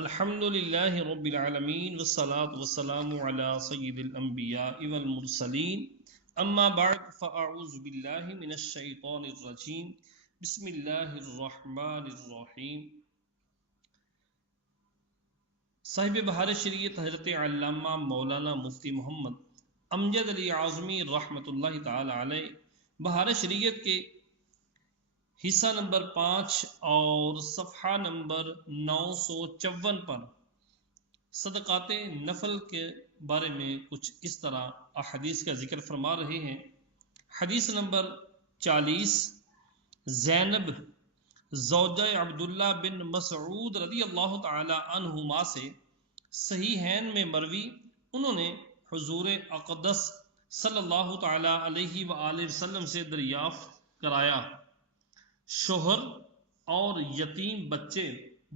الحمد للہ رب العالمین والصلاة والسلام علی سید الانبیاء والمرسلین اما بعد فاعوذ باللہ من الشیطان الرجیم بسم اللہ الرحمن الرحیم۔ صاحب بہار شریعت حضرت علامہ مولانا مفتی محمد امجد علی اعظمی رحمۃ اللہ تعالی علیہ بہار شریعت کے حصہ نمبر 5 اور صفحہ نمبر 954 پر صدقات نفل کے بارے میں کچھ اس طرح احادیث کا ذکر فرما رہے ہیں۔ حدیث نمبر 40، زینب زوجہ عبداللہ بن مسعود رضی اللہ تعالی عنہما سے صحیحین میں مروی، انہوں نے حضور اقدس صلی اللہ تعالی علیہ وآلہ وسلم سے دریافت کرایا، شوہر اور یتیم بچے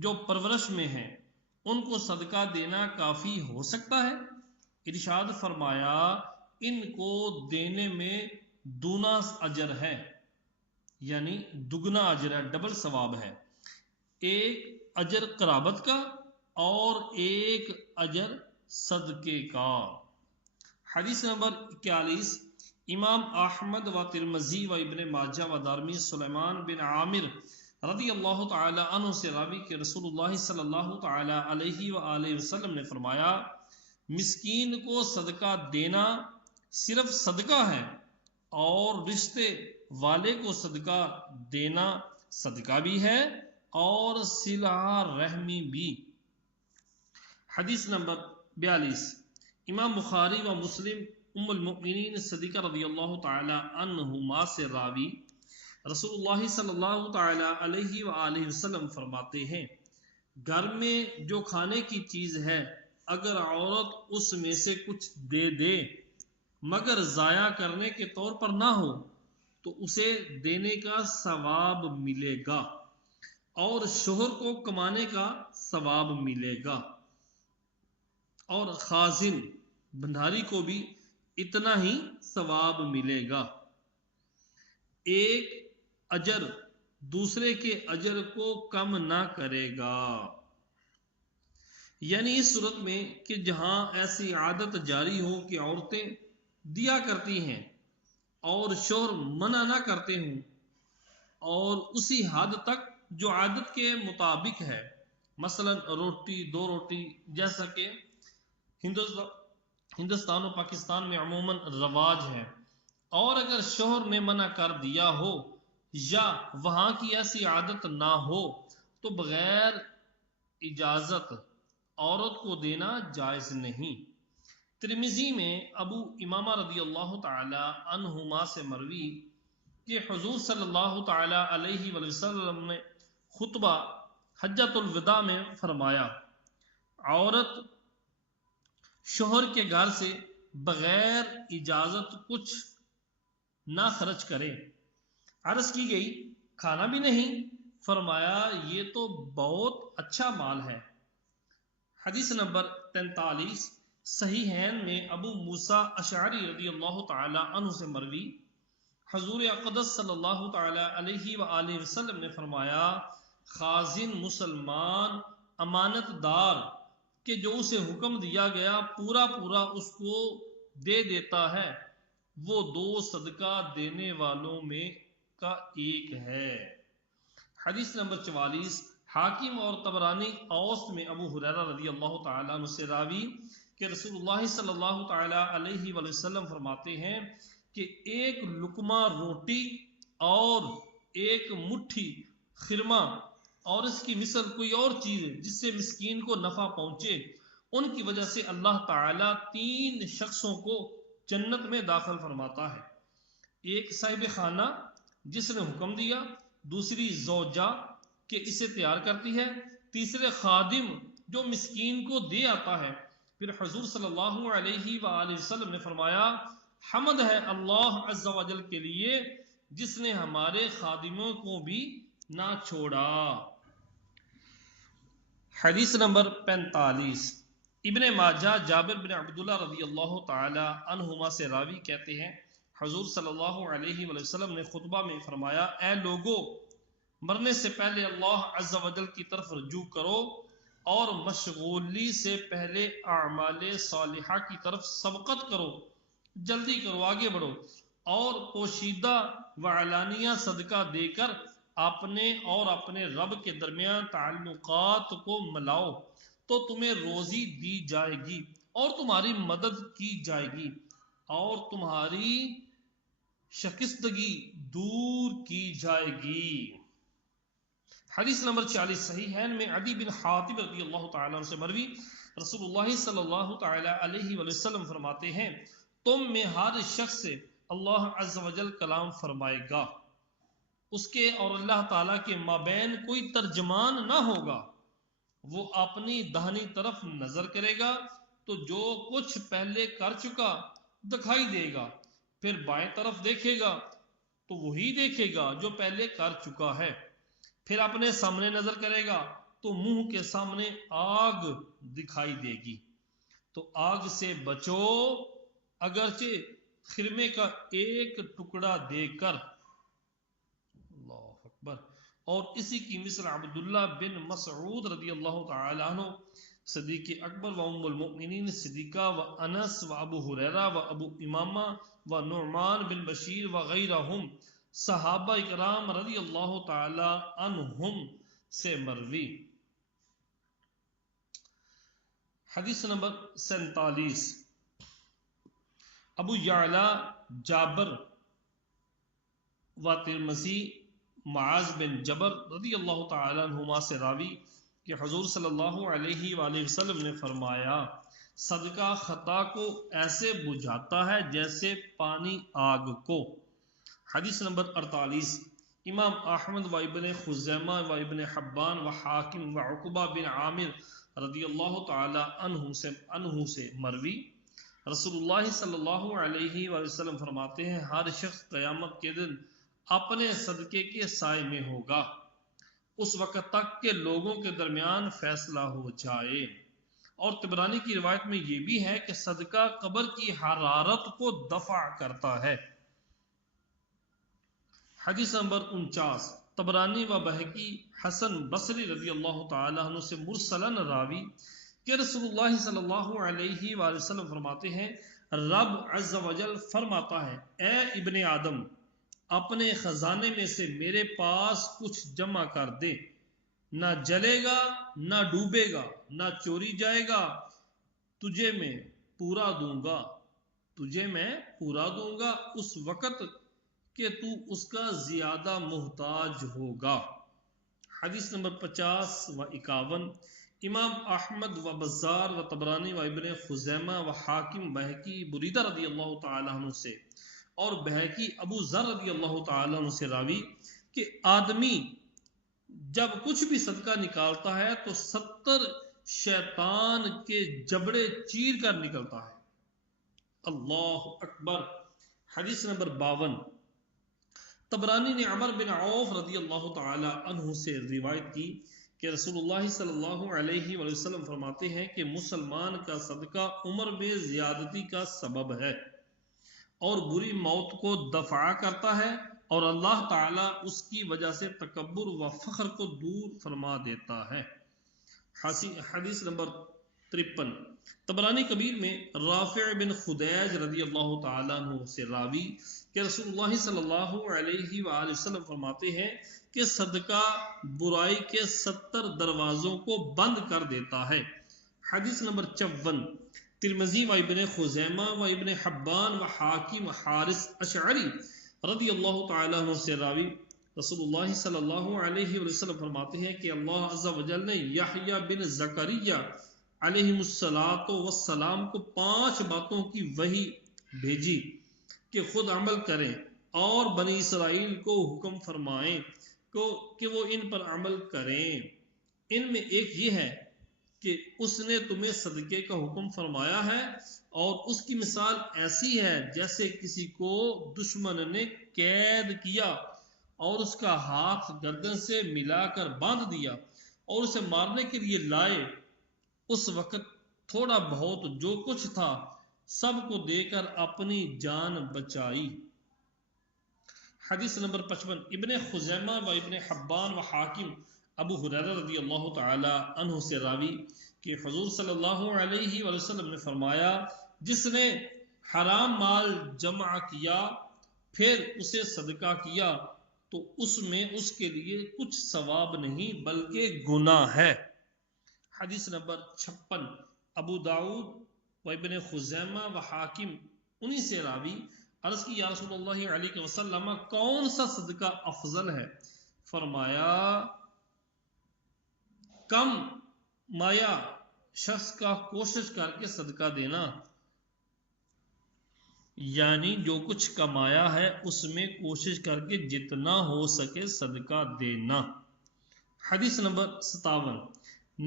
جو پرورش میں ہیں ان کو صدقہ دینا کافی ہو سکتا ہے؟ ارشاد فرمایا، ان کو دینے میں دونا اجر ہے، یعنی دگنا اجر ہے، ڈبل ثواب ہے، ایک اجر قرابت کا اور ایک اجر صدقے کا۔ حدیث نمبر 41، امام احمد و ترمذی و ابن ماجہ و دارمی سلیمان بن عامر رضی اللہ تعالی عنہ سے راوی کہ رسول اللہ صلی اللہ تعالی علیہ وآلہ وسلم نے فرمایا، مسکین کو صدقہ دینا صرف صدقہ ہے اور رشتے والے کو صدقہ دینا صدقہ بھی ہے اور صلہ رحمی بھی۔ حدیث نمبر 42، امام بخاری و مسلم ام المؤمنین صدیقہ رضی اللہ تعالی عنہما سے راوی رسول اللہ صلی اللہ تعالی علیہ وآلہ وسلم فرماتے ہیں، گھر میں جو کھانے کی چیز ہے اگر عورت اس میں سے کچھ دے دے مگر ضائع کرنے کے طور پر نہ ہو تو اسے دینے کا ثواب ملے گا اور شوہر کو کمانے کا ثواب ملے گا اور خازن بھنڈاری کو بھی اتنا ہی ثواب ملے گا۔ ایک اجر دوسرے کے اجر کو کم نہ کرے گا، یعنی اس صورت میں کہ جہاں ایسی عادت جاری ہو کہ عورتیں دیا کرتی ہیں اور شوہر منع نہ کرتے ہوں، اور اسی حد تک جو عادت کے مطابق ہے، مثلا روٹی دو روٹی، جیسا کہ ہندوستان و پاکستان میں عموماً رواج ہے، اور اگر شوہر نے منع کر دیا ہو یا وہاں کی ایسی عادت نہ ہو تو بغیر اجازت عورت کو دینا جائز نہیں۔ ترمذی میں ابو امامہ رضی اللہ تعالی عنہما سے مروی کہ حضور صلی اللہ تعالی علیہ وآلہ وسلم نے خطبہ حجۃ الوداع میں فرمایا، عورت شوہر کے گھر سے بغیر اجازت کچھ نہ خرچ کرے۔ عرض کی گئی، کھانا بھی نہیں؟ فرمایا، یہ تو بہت اچھا مال ہے۔ حدیث نمبر 43، صحیحین میں ابو موسیٰ اشعری رضی اللہ تعالی عنہ سے مروی حضور اقدس صلی اللہ تعالی علیہ وآلہ وسلم نے فرمایا، خازن مسلمان امانت دار کہ جو اسے حکم دیا گیا پورا پورا اس کو دے دیتا ہے، وہ دو صدقہ دینے والوں میں کا ایک ہے۔ حدیث نمبر 44، حاکم اور طبرانی اوسط میں ابو ہریرہ رضی اللہ تعالی عنہ سے راوی کہ رسول اللہ صلی اللہ تعالی علیہ وآلہ وسلم فرماتے ہیں کہ ایک لقمہ روٹی اور ایک مٹھی خرمہ اور اس کی مثل کوئی اور چیز جس سے مسکین کو نفع پہنچے، ان کی وجہ سے اللہ تعالیٰ 3 شخصوں کو جنت میں داخل فرماتا ہے، ایک صاحب خانہ جس نے حکم دیا، دوسری زوجہ کہ اسے تیار کرتی ہے، تیسرے خادم جو مسکین کو دے آتا ہے۔ پھر حضور صلی اللہ علیہ وآلہ وسلم نے فرمایا، حمد ہے اللہ عز و جل کے لیے جس نے ہمارے خادموں کو بھی نہ چھوڑا۔ حدیث نمبر 45، ابن ماجہ جابر بن عبداللہ رضی اللہ تعالی عنہما سے راوی کہتے ہیں، حضور صلی اللہ علیہ وآلہ وسلم نے خطبہ میں فرمایا، اے لوگو، مرنے سے پہلے اللہ عز و جل کی طرف رجوع کرو اور مشغولی سے پہلے اعمال صالحہ کی طرف سبقت کرو، جلدی کرو، آگے بڑھو، اور پوشیدہ و علانیہ صدقہ دے کر اپنے اور اپنے رب کے درمیان تعلقات کو ملاؤ، تو تمہیں روزی دی جائے گی اور تمہاری مدد کی جائے گی اور تمہاری شکستگی دور کی جائے گی۔ حدیث نمبر 40 صحیحین میں عدی بن حاتم رضی اللہ تعالیٰ عنہ سے مروی، رسول اللہ صلی اللہ تعالیٰ علیہ وسلم فرماتے ہیں تم میں ہر شخص سے اللہ عز و جل کلام فرمائے گا، اس کے اور اللہ تعالیٰ کے مابین کوئی ترجمان نہ ہوگا، وہ اپنی داہنی طرف نظر کرے گا تو جو کچھ پہلے کر چکا دکھائی دے گا، پھر بائیں طرف دیکھے گا تو وہی دیکھے گا جو پہلے کر چکا ہے، پھر اپنے سامنے نظر کرے گا تو منہ کے سامنے آگ دکھائی دے گی، تو آگ سے بچو، اگرچہ خرمے کا ایک ٹکڑا دے کر۔ اللہ اکبر۔ اور اسی کی مثل عبداللہ بن مسعود رضی اللہ تعالی عنہ، صدیق اکبر و ام المؤمنین صدیقہ و انس و ابو ہریرہ و ابو امامہ و نعمان بن بشیر و غیرہم صحابہ اکرام رضی اللہ تعالی عنہم سے مروی۔ حدیث نمبر 47 ابو یعلا جابر و ترمذی معاذ بن جبر رضی اللہ تعالی عنہما سے راوی کہ حضور صلی اللہ علیہ وآلہ وسلم نے فرمایا صدقہ خطا کو ایسے بجھاتا ہے جیسے پانی آگ کو۔ حدیث نمبر 48 امام احمد و ابن خزیمہ و ابن حبان و حاکم و عقبہ بن عامر رضی اللہ تعالی عنہ سے مروی، رسول اللہ صلی اللہ علیہ وآلہ وسلم فرماتے ہیں ہر شخص قیامت کے دن اپنے صدقے کے سائے میں ہوگا اس وقت تک کہ لوگوں کے درمیان فیصلہ ہو جائے۔ اور طبرانی کی روایت میں یہ بھی ہے کہ صدقہ قبر کی حرارت کو دفع کرتا ہے۔ حدیث نمبر 49 طبرانی و بہقی حسن بصری رضی اللہ تعالی عنہ سے مرسلن راوی کہ رسول اللہ صلی اللہ علیہ وآلہ وسلم فرماتے ہیں رب عز و جل فرماتا ہے اے ابن آدم اپنے خزانے میں سے میرے پاس کچھ جمع کر دے، نہ جلے گا نہ ڈوبے گا نہ چوری جائے گا، تجھے میں پورا دوں گا اس وقت کہ تو اس کا زیادہ محتاج ہوگا۔ حدیث نمبر 50 و 51 امام احمد و بزار و طبرانی و ابن خزیمہ و حاکم بہقی بریدہ رضی اللہ تعالی عنہ سے اور بہقی ابو ذر رضی اللہ تعالی عنہ سے راوی کہ آدمی جب کچھ بھی صدقہ نکالتا ہے تو 70 شیطان کے جبڑے چیر کر نکلتا ہے۔ اللہ اکبر۔ حدیث نمبر 52 طبرانی نے عمر بن عوف رضی اللہ تعالی عنہ سے روایت کی کہ رسول اللہ صلی اللہ علیہ وآلہ وسلم فرماتے ہیں کہ مسلمان کا صدقہ عمر میں زیادتی کا سبب ہے اور بری موت کو دفع کرتا ہے اور اللہ تعالیٰ اس کی وجہ سے تکبر و فخر کو دور فرما دیتا ہے۔ حدیث نمبر 53 طبرانی کبیر میں رافع بن خدیج رضی اللہ تعالیٰ عنہ سے راوی کہ رسول اللہ صلی اللہ علیہ وآلہ وسلم فرماتے ہیں کہ صدقہ برائی کے 70 دروازوں کو بند کر دیتا ہے۔ حدیث نمبر 54 ترمذی و ابن خزیمہ و ابن حبان و حاکم حارث اشعری رضی اللہ تعالیٰ عنہ سے راوی رسول اللہ صلی اللہ علیہ وسلم فرماتے ہیں کہ اللہ عز و جل نے یحییٰ بن زکریا علیہ السلام کو 5 باتوں کی وحی بھیجی کہ خود عمل کریں اور بنی اسرائیل کو حکم فرمائیں کہ وہ ان پر عمل کریں۔ ان میں ایک یہ ہے کہ اس نے تمہیں صدقے کا حکم فرمایا ہے اور اس کی مثال ایسی ہے جیسے کسی کو دشمن نے قید کیا اور اس کا ہاتھ گردن سے ملا کر باندھ دیا اور اسے مارنے کے لیے لائے، اس وقت تھوڑا بہت جو کچھ تھا سب کو دے کر اپنی جان بچائی۔ حدیث نمبر 55 ابن خزیمہ و ابن حبان و حاکم ابو ہریرہ رضی اللہ تعالی عنہ سے راوی کہ حضور صلی اللہ علیہ وآلہ وسلم نے فرمایا جس نے حرام مال جمع کیا پھر اسے صدقہ کیا تو اس میں اس کے لیے کچھ ثواب نہیں بلکہ گناہ ہے۔ حدیث نمبر 56 ابو داؤد و ابن خزیمہ و حاکم انہی سے راوی عرض کی یا رسول اللہ علیہ وسلم کون سا صدقہ افضل ہے؟ فرمایا کم مایا شخص کا کوشش کر کے صدقہ دینا، یعنی جو کچھ کمایا ہے اس میں کوشش کر کے جتنا ہو سکے صدقہ دینا۔ حدیث نمبر 57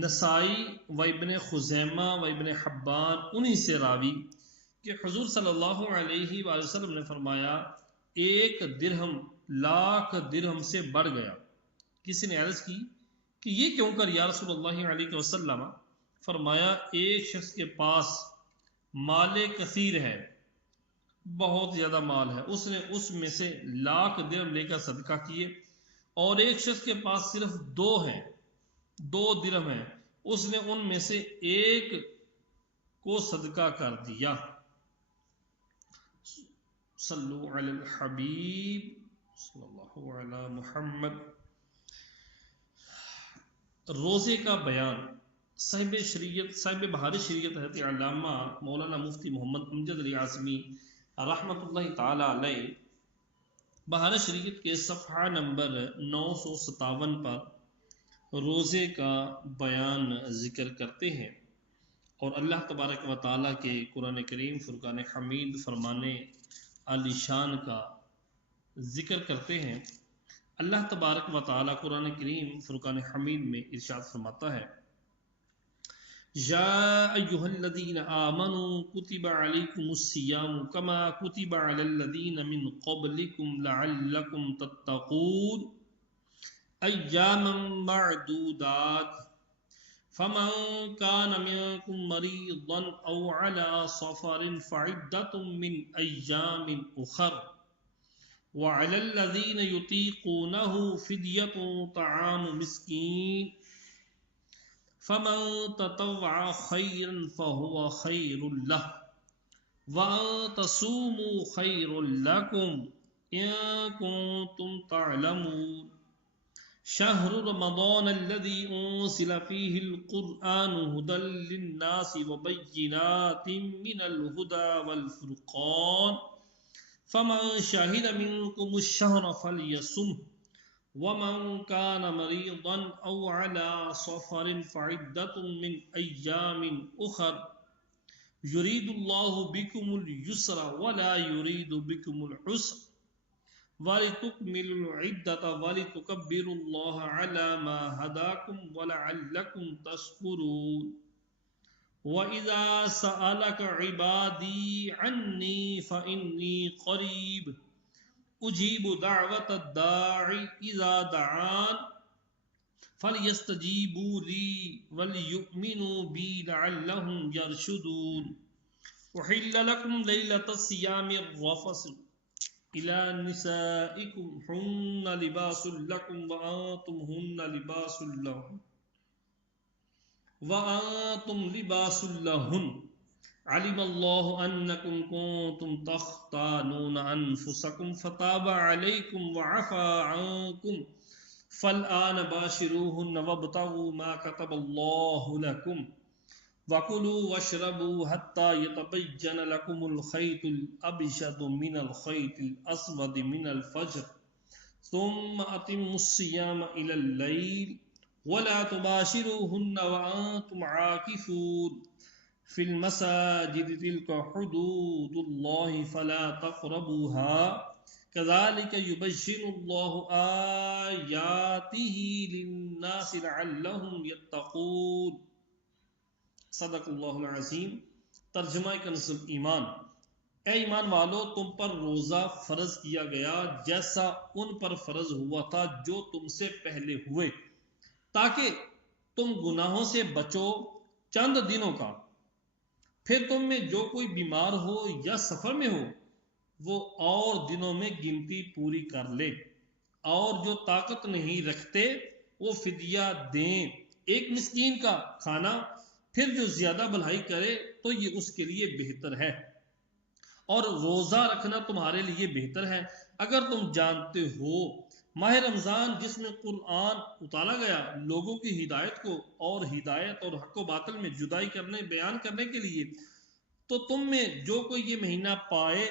نسائی و ابن خزیمہ و ابن حبان انہی سے راوی کہ حضور صلی اللہ علیہ وآلہ وسلم نے فرمایا ایک درہم لاکھ درہم سے بڑھ گیا۔ کسی نے عرض کی کہ یہ کیوں کر یا رسول اللہ علیہ وسلم؟ فرمایا ایک شخص کے پاس مال کثیر ہے، بہت زیادہ مال ہے، اس نے اس میں سے لاکھ درہم لے کر صدقہ کیے، اور ایک شخص کے پاس صرف دو درہم ہیں، اس نے ان میں سے ایک کو صدقہ کر دیا۔ صلو علی الحبیب صلی اللہ علی محمد۔ روزے کا بیان صاحب بہار شریعت حضرت علامہ مولانا مفتی محمد امجد علی اعظمی رحمۃ اللہ تعالی علیہ بہار شریعت کے صفحہ نمبر 957 پر روزے کا بیان ذکر کرتے ہیں، اور اللہ تبارک و تعالیٰ کے قرآن کریم فرقان حمید فرمانے علی شان کا ذکر کرتے ہیں۔ اللہ تبارک و تعالیٰ قرآن کریم فرقان حمید میں ارشاد فرماتا ہے یا ایھا الذین آمنوا کتب علیکم الصیام کما کتب علی الذین من قبلکم لعلکم تتقون ایاما معدودات فمن كان منكم مريضا او على سفر فعدة من ايام اخر وعلى الذين يطيقونه فدية طعام مسكين فمن تطوع خيرا فهو خير له وأن تصوموا خير لكم إن كنتم تعلمون شهر رمضان الذي أنزل فيه القرآن هدى للناس وبينات من الهدى والفرقان فمن شهد منكم الشهر فليصمه ومن كان مريضا أو على سفر فعدة من أيام أخر يريد الله بكم اليسر ولا يريد بكم العسر وَلِتُكْمِلُوا الْعِدَّةَ وَلِتُكَبِّرُوا اللَّهَ عَلَى مَا هَدَاكُمْ وَلَعَلَّكُمْ تَشْكُرُونَ وَإِذَا سَأَلَكَ عِبَادِي عَنِّي فَإِنِّي قَرِيبٌ أُجِيبُ دَعْوَةَ الدَّاعِ إِذَا دَعَانِ فَلْيَسْتَجِيبُوا لِي وَلْيُؤْمِنُوا بِي لَعَلَّهُمْ يَرْشُدُونَ أُحِلَّ لَكُمْ لَيْلَةَ الصِّيَامِ الرَّفَثُ إِلَى نِسَائِكُمْ هُنَّ لِبَاسٌ لَكُمْ وَأَنْتُمْ لِبَاسٌ لَهُنَّ عَلِمَ اللَّهُ أَنَّكُمْ كُنْتُمْ تَخْتَانُونَ أَنفُسَكُمْ فَتَابَ عَلَيْكُمْ وَعَفَا عَنْكُمْ فَالْآنَ بَاشِرُوهُنَّ وَابْتَغُوا مَا كَتَبَ اللَّهُ لَكُمْ وَكُلُوا وَاشْرَبُوا حَتَّى يَتَبَيَّنَ لَكُمُ الْخَيْطُ الْأَبْيَضُ مِنَ الْخَيْطِ الْأَسْوَدِ مِنَ الْفَجْرِ ثُمَّ أَتِمُّوا الصِّيَامَ إِلَى اللَّيْلِ وَلَا تُبَاشِرُوهُنَّ وَأَنْتُمْ عَاكِفُونَ فِي الْمَسَاجِدِ تِلْكَ حُدُودُ اللَّهِ فَلَا تَقْرَبُوهَا كَذَلِكَ يُبَيِّنُ اللَّهُ آيَاتِهِ لِلنَّاسِ لَعَلَّهُمْ يَتَّقُونَ۔ صدق اللہ العظیم۔ ترجمہ کنز ایمان۔ اے ایمان والو، تم پر روزہ فرض کیا گیا جیسا ان پر فرض ہوا تھا جو تم سے پہلے ہوئے، تاکہ تم گناہوں سے بچو چند دنوں کا۔ پھر تم میں جو کوئی بیمار ہو یا سفر میں ہو وہ اور دنوں میں گنتی پوری کر لے، اور جو طاقت نہیں رکھتے وہ فدیہ دیں، ایک مسکین کا کھانا، پھر جو زیادہ بھلائی کرے تو یہ اس کے لیے بہتر ہے، اور روزہ رکھنا تمہارے لیے بہتر ہے اگر تم جانتے ہو۔ ماہ رمضان جس میں قرآن اتارا گیا لوگوں کی ہدایت کو اور ہدایت اور حق و باطل میں جدائی کرنے بیان کرنے کے لیے، تو تم میں جو کوئی یہ مہینہ پائے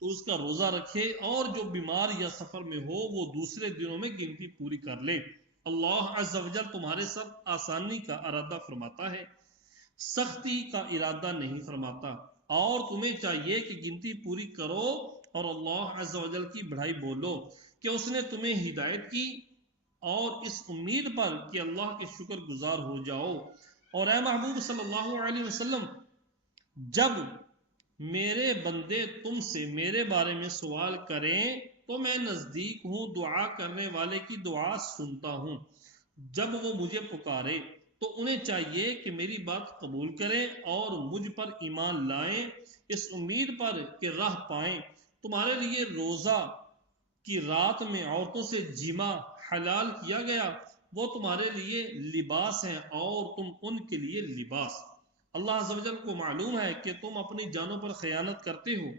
تو اس کا روزہ رکھے، اور جو بیمار یا سفر میں ہو وہ دوسرے دنوں میں گنتی پوری کر لے۔ اللہ عز و جل تمہارے سب آسانی کا ارادہ فرماتا ہے، سختی کا ارادہ نہیں فرماتا، اور تمہیں چاہیے کہ گنتی پوری کرو اور اللہ عز و جل کی بڑائی بولو کہ اس نے تمہیں ہدایت کی، اور اس امید پر کہ اللہ کے شکر گزار ہو جاؤ۔ اور اے محبوب صلی اللہ علیہ وسلم، جب میرے بندے تم سے میرے بارے میں سوال کریں تو میں نزدیک ہوں، دعا کرنے والے کی دعا سنتا ہوں۔ جب وہ مجھے پکارے تو انہیں چاہیے کہ میری بات قبول کریں اور مجھ پر ایمان لائیں، اس امید پر کہ راہ پائیں۔ تمہارے لیے روزہ کی رات میں عورتوں سے جمع حلال کیا گیا، وہ تمہارے لیے لباس ہیں اور تم ان کے لیے لباس۔ اللہ عز و جل کو معلوم ہے کہ تم اپنی جانوں پر خیانت کرتے ہو،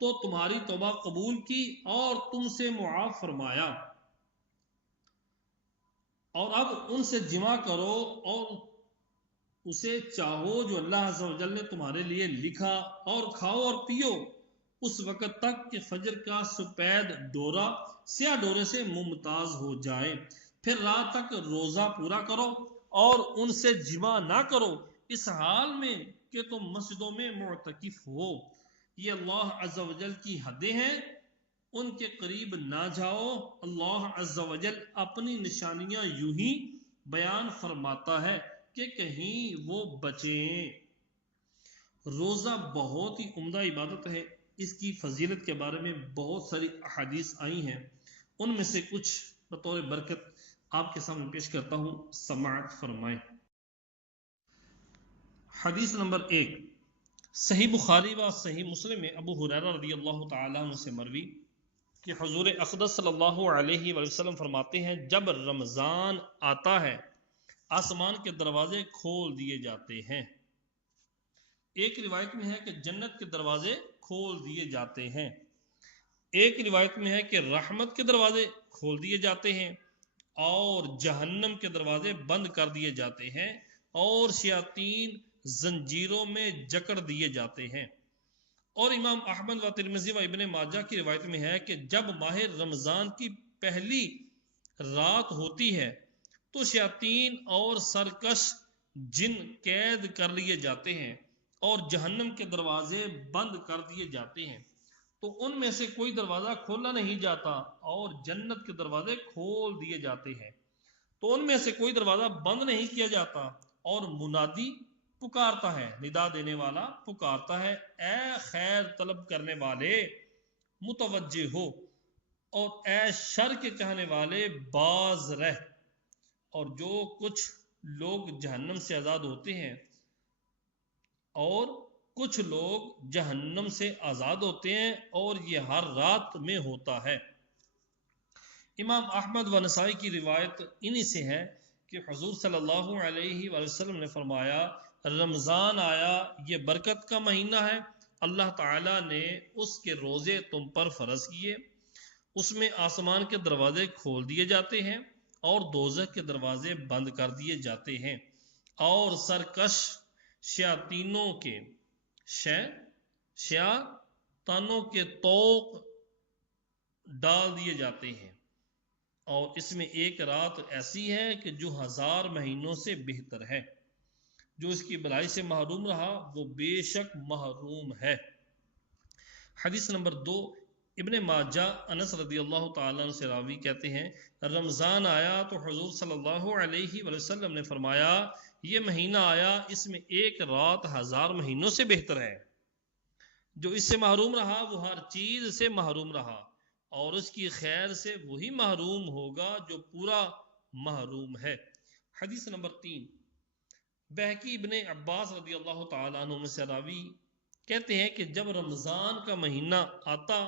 تو تمہاری توبہ قبول کی اور تم سے معاف فرمایا، اور اب ان سے جمع کرو اور اسے چاہو جو اللہ عز و جل نے تمہارے لیے لکھا، اور کھاؤ اور پیو اس وقت تک کہ فجر کا سفید ڈورا سیاہ ڈورے سے ممتاز ہو جائے، پھر رات تک روزہ پورا کرو اور ان سے جمع نہ کرو اس حال میں کہ تم مسجدوں میں معتکف ہو۔ یہ اللہ عز و جل کی حدیں ہیں، ان کے قریب نہ جاؤ۔ اللہ عز و جل اپنی نشانیاں یوں ہی بیان فرماتا ہے کہ کہیں وہ بچیں۔ روزہ بہت ہی عمدہ عبادت ہے، اس کی فضیلت کے بارے میں بہت ساری احادیث آئی ہیں، ان میں سے کچھ بطور برکت آپ کے سامنے پیش کرتا ہوں، سماعت فرمائیں۔ حدیث نمبر 1، صحیح بخاری و صحیح مسلم میں ابو ہریرہ رضی اللہ تعالیٰ عنہ سے مروی کہ حضور اقدس صلی اللہ علیہ وآلہ وسلم فرماتے ہیں، جب رمضان آتا ہے آسمان کے دروازے کھول دیے جاتے ہیں۔ ایک روایت میں ہے کہ جنت کے دروازے کھول دیے جاتے ہیں، ایک روایت میں ہے کہ رحمت کے دروازے کھول دیے جاتے ہیں، اور جہنم کے دروازے بند کر دیے جاتے ہیں، اور شیاطین زنجیروں میں جکڑ دیے جاتے ہیں۔ اور امام احمد و ترمذی و ابن ماجہ کی روایت میں ہے کہ جب ماہ رمضان کی پہلی رات ہوتی ہے تو شیاطین اور سرکش جن قید کر لیے جاتے ہیں اور جہنم کے دروازے بند کر دیے جاتے ہیں، تو ان میں سے کوئی دروازہ کھولا نہیں جاتا، اور جنت کے دروازے کھول دیے جاتے ہیں تو ان میں سے کوئی دروازہ بند نہیں کیا جاتا، اور منادی پکارتا ہے، ندا دینے والا پکارتا ہے، اے خیر طلب کرنے والے متوجہ ہو، اور اے شر کے چاہنے والے باز رہ۔ اور جو کچھ لوگ جہنم سے آزاد ہوتے ہیں اور کچھ لوگ جہنم سے آزاد ہوتے ہیں، اور یہ ہر رات میں ہوتا ہے۔ امام احمد و نسائی کی روایت انہی سے ہے کہ حضور صلی اللہ علیہ وآلہ وسلم نے فرمایا، رمضان آیا، یہ برکت کا مہینہ ہے، اللہ تعالیٰ نے اس کے روزے تم پر فرض کیے، اس میں آسمان کے دروازے کھول دیے جاتے ہیں اور دوزخ کے دروازے بند کر دیے جاتے ہیں، اور سرکش شیاطینوں کے شیاطانوں کے طوق ڈال دیے جاتے ہیں، اور اس میں ایک رات ایسی ہے کہ جو 1000 مہینوں سے بہتر ہے، جو اس کی بھلائی سے محروم رہا وہ بے شک محروم ہے۔ حدیث نمبر 2، ابن ماجہ انس رضی اللہ تعالیٰ عنہ سے راوی کہتے ہیں، رمضان آیا تو حضور صلی اللہ علیہ وآلہ وسلم نے فرمایا، یہ مہینہ آیا، اس میں ایک رات 1000 مہینوں سے بہتر ہے، جو اس سے محروم رہا وہ ہر چیز سے محروم رہا، اور اس کی خیر سے وہی محروم ہوگا جو پورا محروم ہے۔ حدیث نمبر 3، بہقی ابن عباس رضی اللہ تعالیٰ عنہ سے راوی کہتے ہیں کہ جب رمضان کا مہینہ آتا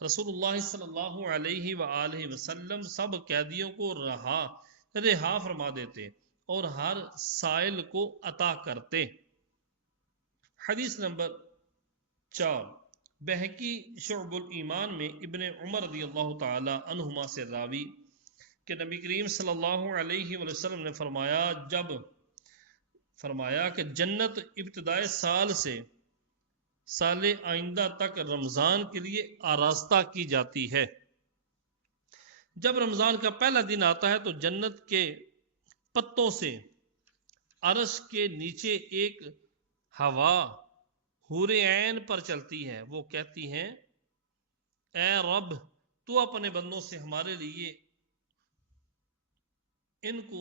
رسول اللہ صلی اللہ علیہ وآلہ وسلم سب قیدیوں کو رہا فرما دیتے اور ہر سائل کو عطا کرتے۔ حدیث نمبر 4، بہقی شعب الایمان میں ابن عمر رضی اللہ تعالی عنہما سے راوی کہ نبی کریم صلی اللہ علیہ وسلم نے فرمایا کہ جنت ابتدائے سال سے سال آئندہ تک رمضان کے لیے آراستہ کی جاتی ہے۔ جب رمضان کا پہلا دن آتا ہے تو جنت کے پتوں سے عرش کے نیچے ایک ہوا حور عین پر چلتی ہے، وہ کہتی ہیں اے رب تو اپنے بندوں سے ہمارے لیے ان کو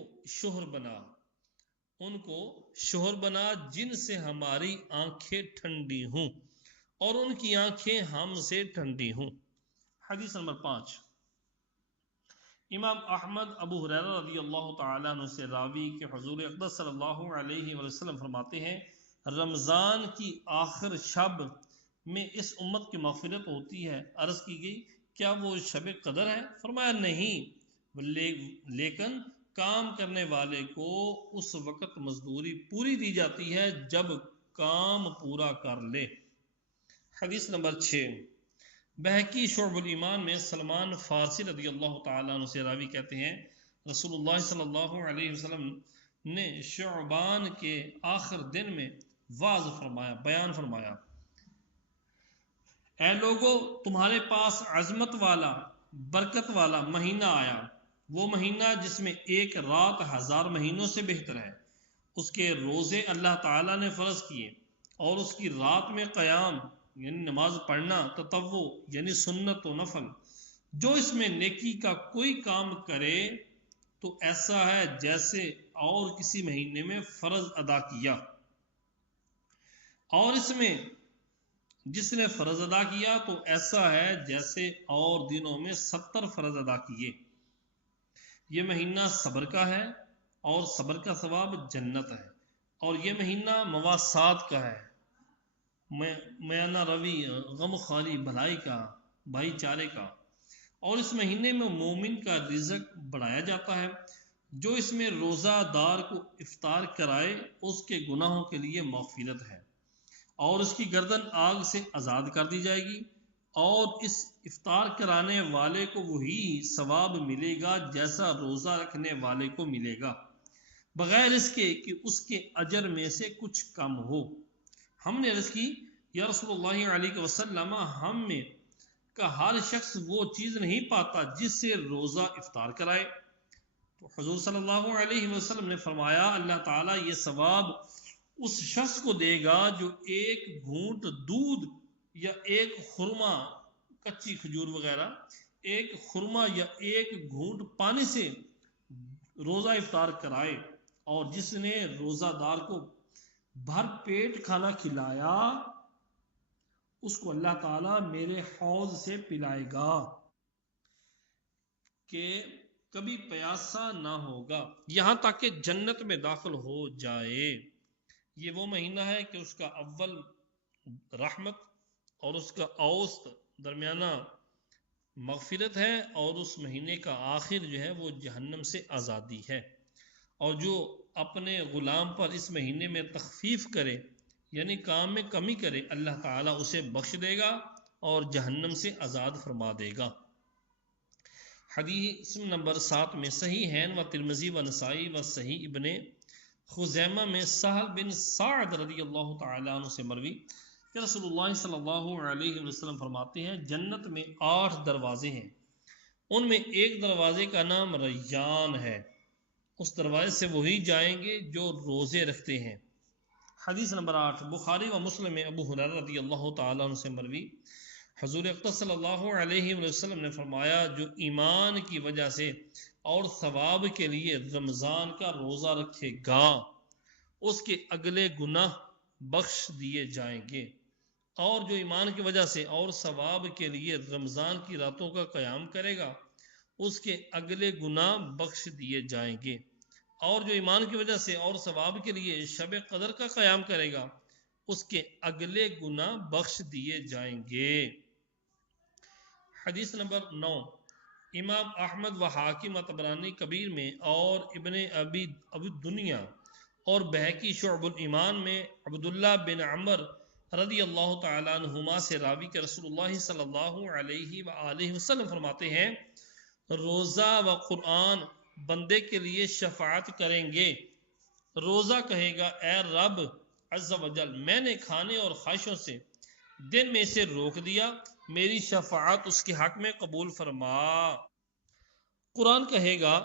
شوہر بنا جن سے ہماری آنکھیں ٹھنڈی ہوں اور ان کی آنکھیں ہم سے ٹھنڈی ہوں۔ حدیث نمبر 5، امام احمد ابو ہریرہ رضی اللہ تعالیٰ عنہ سے راوی کہ حضور اقدس صلی اللہ علیہ وسلم فرماتے ہیں رمضان کی آخر شب میں اس امت کی مغفرت ہوتی ہے۔ عرض کی گئی کیا وہ شب قدر ہے؟ فرمایا نہیں، لیکن کام کرنے والے کو اس وقت مزدوری پوری دی جاتی ہے جب کام پورا کر لے۔ حدیث نمبر 6، بہقی شعب الایمان میں سلمان فارسی رضی اللہ تعالیٰ عنہ سے راوی کہتے ہیں رسول اللہ صلی اللہ علیہ وسلم نے شعبان کے آخر دن میں بیان فرمایا اے لوگو تمہارے پاس عظمت والا برکت والا مہینہ آیا، وہ مہینہ جس میں ایک رات 1000 مہینوں سے بہتر ہے۔ اس کے روزے اللہ تعالیٰ نے فرض کیے اور اس کی رات میں قیام یعنی نماز پڑھنا، تطوع یعنی سنت و نفل، جو اس میں نیکی کا کوئی کام کرے تو ایسا ہے جیسے اور کسی مہینے میں فرض ادا کیا، اور اس میں جس نے فرض ادا کیا تو ایسا ہے جیسے اور دنوں میں 70 فرض ادا کیے۔ یہ مہینہ صبر کا ہے اور صبر کا ثواب جنت ہے، اور یہ مہینہ مواسات کا ہے، میانہ روی، غم خالی، بھلائی کا، بھائی چارے کا، اور اس مہینے میں مومن کا رزق بڑھایا جاتا ہے۔ جو اس میں روزہ دار کو افطار کرائے اس کے گناہوں کے لیے مغفرت ہے اور اس کی گردن آگ سے آزاد کر دی جائے گی، اور اس افطار کرانے والے کو وہی ثواب ملے گا جیسا روزہ رکھنے والے کو ملے گا، بغیر اس کے کہ اس کے اجر میں سے کچھ کم ہو۔ ہم نے عرض کی یا رسول اللہ علیہ وسلم ہم میں کا ہر شخص وہ چیز نہیں پاتا جس سے روزہ افطار کرائے؟ تو حضور صلی اللہ علیہ وسلم نے فرمایا اللہ تعالیٰ یہ ثواب اس شخص کو دے گا جو ایک گھونٹ دودھ یا ایک خرما، کچی کھجور وغیرہ، ایک خرما یا ایک گھونٹ پانی سے روزہ افطار کرائے، اور جس نے روزہ دار کو بھر پیٹ کھانا کھلایا اس کو اللہ تعالیٰ میرے حوض سے پلائے گا کہ کبھی پیاسا نہ ہوگا یہاں تک کہ جنت میں داخل ہو جائے۔ یہ وہ مہینہ ہے کہ اس کا اول رحمت اور اس کا اوسط درمیانہ مغفرت ہے، اور اس مہینے کا آخر جو ہے وہ جہنم سے آزادی ہے، اور جو اپنے غلام پر اس مہینے میں تخفیف کرے یعنی کام میں کمی کرے اللہ تعالیٰ اسے بخش دے گا اور جہنم سے آزاد فرما دے گا۔ حدیث نمبر 7 میں صحیح ہین و ترمذی و نسائی و صحیح ابن خزیمہ میں سہل بن سعد رضی اللہ تعالیٰ عنہ سے مروی کہ رسول اللہ صلی اللہ علیہ وسلم فرماتے ہیں جنت میں 8 دروازے ہیں، ان میں ایک دروازے کا نام ریان ہے، اس دروازے سے وہی جائیں گے جو روزے رکھتے ہیں۔ حدیث نمبر 8، بخاری و مسلم میں ابو ہریرہ رضی اللہ تعالیٰ عنہ سے مروی حضور اقدس صلی اللہ علیہ وسلم نے فرمایا جو ایمان کی وجہ سے اور ثواب کے لیے رمضان کا روزہ رکھے گا اس کے اگلے گناہ بخش دیے جائیں گے، اور جو ایمان کی وجہ سے اور ثواب کے لیے رمضان کی راتوں کا قیام کرے گا اس کے اگلے گناہ بخش دیے جائیں گے، اور جو ایمان کی وجہ سے اور ثواب کے لیے شب قدر کا قیام کرے گا اس کے اگلے گناہ بخش دیے جائیں گے۔ حدیث نمبر 9، امام احمد و حاکم و طبرانی کبیر میں اور ابن ابی دنیا اور بہقی شعب الایمان میں عبداللہ بن عمر رضی اللہ تعالیٰ عنہما سے راوی کہ رسول اللہ صلی اللہ علیہ وآلہ وسلم فرماتے ہیں روزہ و قرآن بندے کے لیے شفاعت کریں گے۔ روزہ کہے گا اے رب عز و جل، میں نے کھانے اور خواہشوں سے دن میں اسے روک دیا، میری شفاعت اس کے حق میں قبول فرما۔ قرآن کہے گا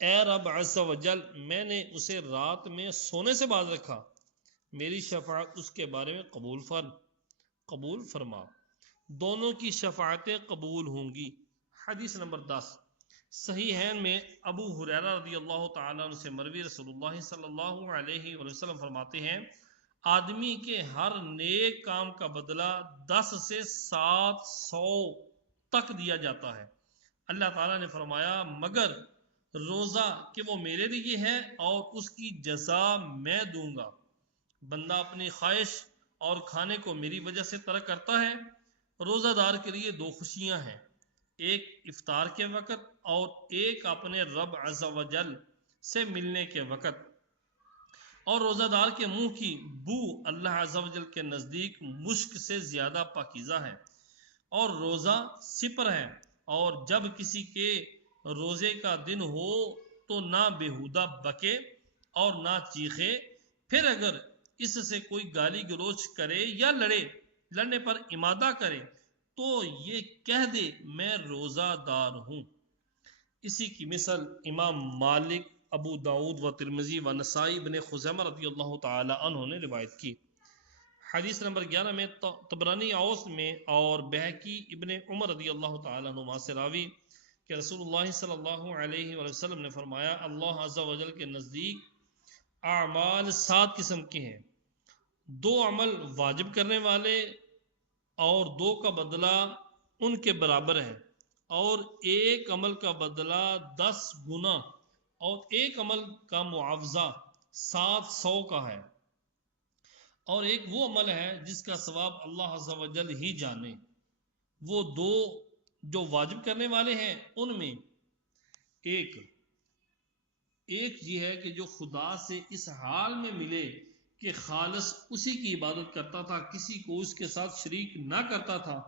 اے رب عز و جل، میں نے اسے رات میں سونے سے باز رکھا، میری شفاعت اس کے بارے میں قبول فرما۔ دونوں کی شفاعتیں قبول ہوں گی۔ حدیث نمبر 10، صحیحین میں ابو ہریرہ رضی اللہ تعالیٰ عنہ سے مروی رسول اللہ صلی اللہ علیہ وسلم فرماتے ہیں آدمی کے ہر نیک کام کا بدلہ 10 سے 700 تک دیا جاتا ہے۔ اللہ تعالیٰ نے فرمایا مگر روزہ کہ وہ میرے لیے ہے اور اس کی جزا میں دوں گا۔ بندہ اپنی خواہش اور کھانے کو میری وجہ سے ترک کرتا ہے۔ روزہ دار کے لیے 2 خوشیاں ہیں، ایک افطار کے وقت اور ایک اپنے رب عز و جل سے ملنے کے وقت۔ اور روزہ دار کے منہ کی بو اللہ عز و جل کے نزدیک مشک سے زیادہ پاکیزہ ہے۔ اور روزہ سپر ہے، اور جب کسی کے روزے کا دن ہو تو نہ بےہودہ بکے اور نہ چیخے، پھر اگر اس سے کوئی گالی گلوچ کرے یا لڑنے پر امادہ کرے تو یہ کہہ دے میں روزہ دار ہوں۔ اسی کی مثل امام مالک، ابو داود و ترمذی و نسائی بن خزیمہ رضی اللہ تعالی عنہ نے روایت کی۔ حدیث نمبر 11 میں طبرانی اوسط میں اور بہقی ابن عمر رضی اللہ تعالی عنہ سے راوی کہ رسول اللہ صلی اللہ علیہ وسلم نے فرمایا اللہ عز و جل کے نزدیک اعمال 7 قسم کے ہیں، 2 عمل واجب کرنے والے اور 2 کا بدلہ ان کے برابر ہے، اور 1 عمل کا بدلہ 10 گنا اور 1 عمل کا معاوضہ 700 کا ہے، اور ایک وہ عمل ہے جس کا ثواب اللہ عز و جل ہی جانے۔ وہ 2 جو واجب کرنے والے ہیں ان میں ایک یہ ہے کہ جو خدا سے اس حال میں ملے کہ خالص اسی کی عبادت کرتا تھا، کسی کو اس کے ساتھ شریک نہ کرتا تھا،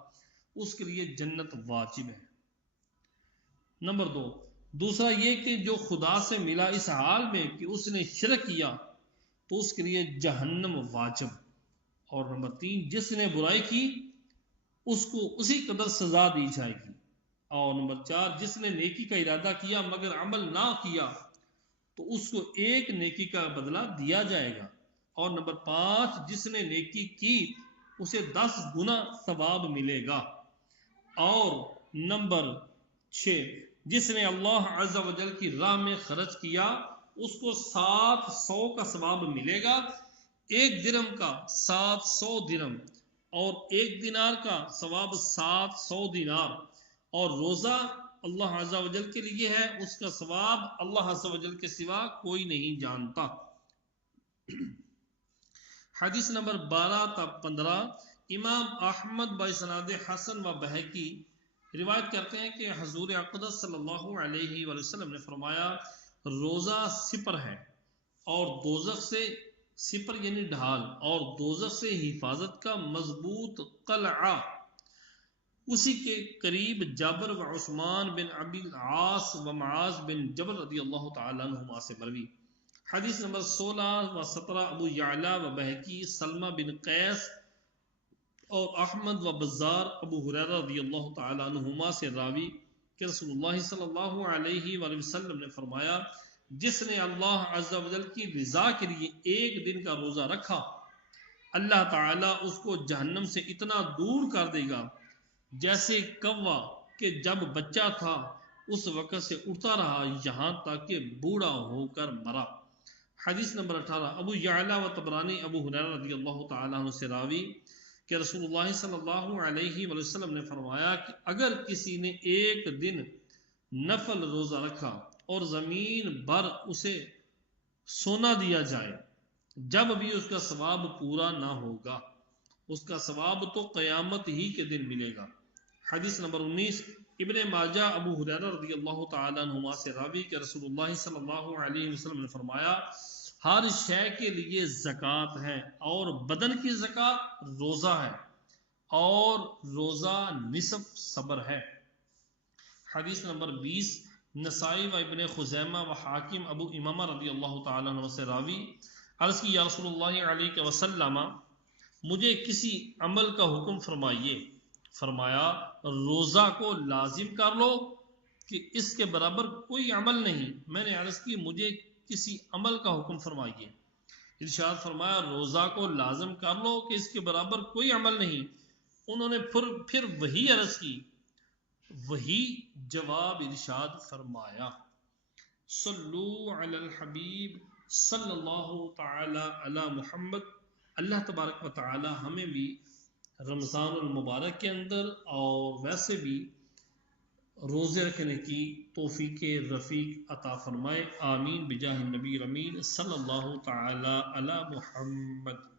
اس کے لیے جنت واجب ہے۔ نمبر 2، دوسرا یہ کہ جو خدا سے ملا اس حال میں کہ اس نے شرک کیا تو اس کے لیے جہنم واجب۔ اور نمبر 3، جس نے برائی کی اس کو اسی قدر سزا دی جائے گی۔ اور نمبر 4، جس نے نیکی کا ارادہ کیا مگر عمل نہ کیا تو اس کو 1 نیکی کا بدلہ دیا جائے گا۔ اور نمبر 5، جس نے نیکی کی اسے 10 گنا ثواب ملے گا۔ اور نمبر 6، جس نے اللہ عز و جل کی راہ میں خرچ کیا اس کو 700 کا ثواب ملے گا، 1 درہم کا 700 درہم، اور 1 دینار کا ثواب 700 دینار۔ اور روزہ اللہ عز و جل کے لیے ہے، اس کا ثواب اللہ عز و جل کے سوا کوئی نہیں جانتا۔ حدیث نمبر 12 تا 15، امام احمد باسناد حسن و بہقی روایت کرتے ہیں کہ حضور اقدس صلی اللہ علیہ وسلم نے فرمایا روزہ سپر ہے، اور دوزخ سے سپر یعنی ڈھال، اور دوزخ سے حفاظت کا مضبوط قلعہ۔ اسی کے قریب جابر و عثمان بن ابی العاص و معاذ بن جبل رضی اللہ تعالی عنہما سے مروی۔ حدیث نمبر 16 و 17، ابو یعلا و بہقی، سلمہ بن قیس اور احمد و بزار ابو ہریرہ رضی اللہ تعالی عنہما سے راوی کہ رسول اللہ صلی اللہ علیہ وآلہ وسلم نے فرمایا جس نے اللہ عز و جل کی رضا کے لیے 1 دن کا روزہ رکھا، اللہ تعالیٰ اس کو جہنم سے اتنا دور کر دے گا جیسے کوا کہ جب بچہ تھا اس وقت سے اٹھتا رہا یہاں تک کہ بوڑھا ہو کر مرا۔ حدیث نمبر 18، ابو یعلا و طبرانی ابو ہریرہ رضی اللہ تعالیٰ عنہ سے راوی کہ رسول اللہ صلی اللہ علیہ وسلم نے فرمایا کہ اگر کسی نے 1 دن نفل روزہ رکھا اور زمین بھر اسے سونا دیا جائے، جب بھی اس کا ثواب پورا نہ ہوگا، اس کا ثواب تو قیامت ہی کے دن ملے گا۔ حدیث نمبر 19 ابن ماجہ ابو ہریرہ رضی اللہ تعالیٰ عنہما سے راوی کہ رسول اللہ صلی اللہ علیہ وسلم نے فرمایا ہر شے کے لیے زکوٰۃ ہے اور بدن کی زکوٰۃ روزہ ہے اور روزہ نصف صبر ہے۔ حدیث نمبر 20 نسائی و ابن خزیمہ و حاکم ابو امامہ رضی اللہ تعالیٰ عنہ سے راوی عرض کی یا رسول اللہ علیہ وسلم مجھے کسی عمل کا حکم فرمائیے، فرمایا روزہ کو لازم کر لو کہ اس کے برابر کوئی عمل نہیں۔ میں نے عرض کی مجھے کسی عمل کا حکم فرمائیے، ارشاد فرمایا روزہ کو لازم کر لو کہ اس کے برابر کوئی عمل نہیں۔ انہوں نے پھر وہی عرض کی، وہی جواب ارشاد فرمایا۔ صلو علی الحبیب صلی اللہ تعالی علی محمد۔ اللہ تبارک و تعالی ہمیں بھی رمضان المبارک کے اندر اور ویسے بھی روزے رکھنے کی توفیق رفیق عطا فرمائے، آمین بجاہ النبی امین صلی اللہ تعالی علی محمد۔